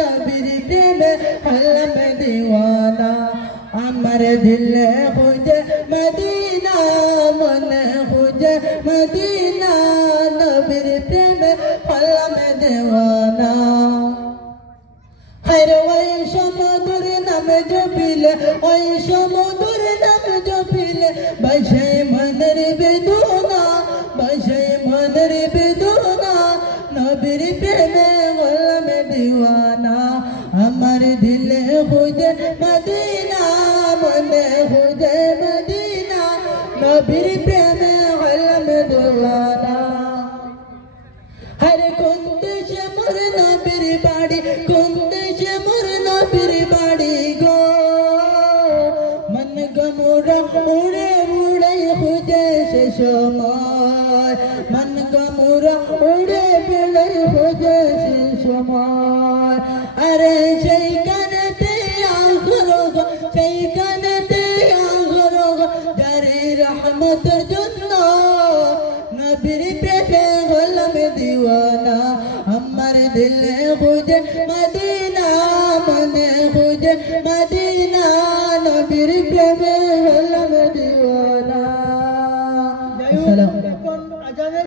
নবীর প্রেমে হলাম দিওয়ানা আমার দিলে খুঁজে মদিনা মনে খুঁজে মদিনা নবীর প্রেমে হলাম দিওয়ানা হায়রে ওই সমুদ্র নামে জপিলে ওই সমুদ্র নামে জপিলে বসে মনের বেদনা বসে মনের বেদনা নবীর প্রেমে হলাম দিওয়ানা আমার দিলে খুঁজে মদিনা মনে খুঁজে মদিনা নবীর প্রেমে হলাম দিওয়ানা হরে কোন দেশে মোর নবীর বাড়ি কোন দেশে মোর নবীর বাড়ি গো মন গমুরা উড়ে উড়ে খুঁজে সে সময় মন গমুরা উড়ে উড়ে খুঁজে সে সময় আরে সেইখানেতে আখরো গো সেইখানেতে আখরো গো যারে রহমতের জন্য নবীর প্রেমে হলাম দিওয়ানা আমার দিলে খুঁজে মদিনা মনে খুঁজে মদিনা